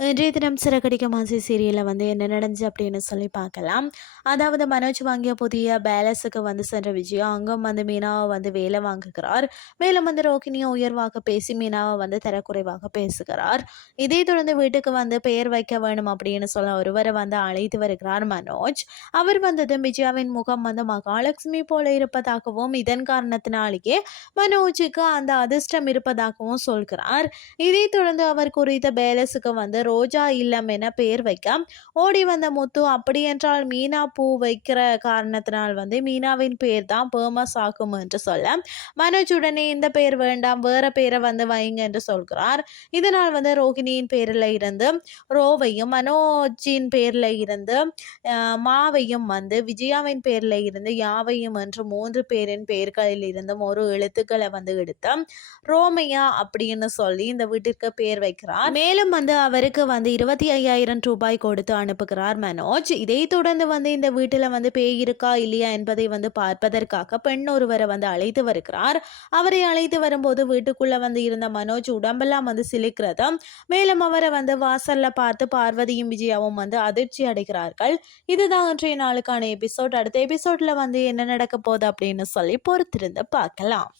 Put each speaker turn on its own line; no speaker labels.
இன்றைய தினம் சிறகடிக்க மாசி சீரியலில் வந்து என்ன நடந்துச்சு அப்படின்னு சொல்லி பார்க்கலாம். அதாவது மனோஜ் வாங்கிய புதிய பேலஸுக்கு வந்து சென்ற விஜயா அங்கும் வந்து மீனாவை வந்து வேலை வாங்குகிறார். மேலும் வந்து ரோகிணியை உயர்வாக பேசி மீனாவை வந்து தரக்குறைவாக பேசுகிறார். இதை தொடர்ந்து வீட்டுக்கு வந்து பெயர் வைக்க வேணும் அப்படின்னு சொல்ல ஒருவரை வந்து அழைத்து வருகிறார் மனோஜ். அவர் வந்ததும் விஜயாவின் முகம் வந்து மகாலட்சுமி போல இருப்பதாகவும் இதன் காரணத்தினாலேயே மனோஜுக்கு அந்த அதிர்ஷ்டம் இருப்பதாகவும் சொல்கிறார். இதை தொடர்ந்து அவர் குறித்த பேலஸுக்கு வந்து ரோஜா இல்லம் என பெயர் வைக்க. ஓடி வந்த முத்து அப்படி என்றால் மீனா பூ வைக்கிற காரணத்தினால் வந்து மீனாவின் பெயர் தான் பேமஸ் ஆகும் என்று சொல்ல. மனோஜ் உடனே இந்த பெயர் வேண்டாம் வேற பெயரை வந்து வைங்க என்று சொல்கிறார். இதனால் வந்து ரோகிணியின் பேரில் இருந்து ரோவையும் மனோஜின் பேரில் இருந்து மாவையும் வந்து விஜயாவின் பேரில் இருந்து யாவையும் என்று மூன்று பேரின் பெயர்களில் இருந்தும் ஒரு எழுத்துக்களை வந்து எடுத்து ரோமையா அப்படின்னு சொல்லி இந்த வீட்டிற்கு பெயர் வைக்கிறார். மேலும் வந்து அவர் அவருக்கு வந்து இருபத்தி ஐயாயிரம் ரூபாய் கொடுத்து அனுப்புகிறார் மனோஜ். இதை தொடர்ந்து வந்து இந்த வீட்டில் வந்து பேய் இருக்கா இல்லையா என்பதை வந்து பார்ப்பதற்காக பெண் ஒருவரை வந்து அழைத்து வருகிறார். அவரை அழைத்து வரும்போது வீட்டுக்குள்ள வந்து இருந்த மனோஜ் உடம்பெல்லாம் வந்து சிலிக்கிறது மேலும் அவரை வந்து வாசல்ல பார்த்து பார்வதியும் விஜயாவும் வந்து அதிர்ச்சி அடைகிறார்கள். இதுதான் இன்றைய நாளுக்கான எபிசோட். அடுத்த எபிசோட்ல வந்து என்ன நடக்க போகுது அப்படின்னு சொல்லி பொறுத்திருந்து பார்க்கலாம்.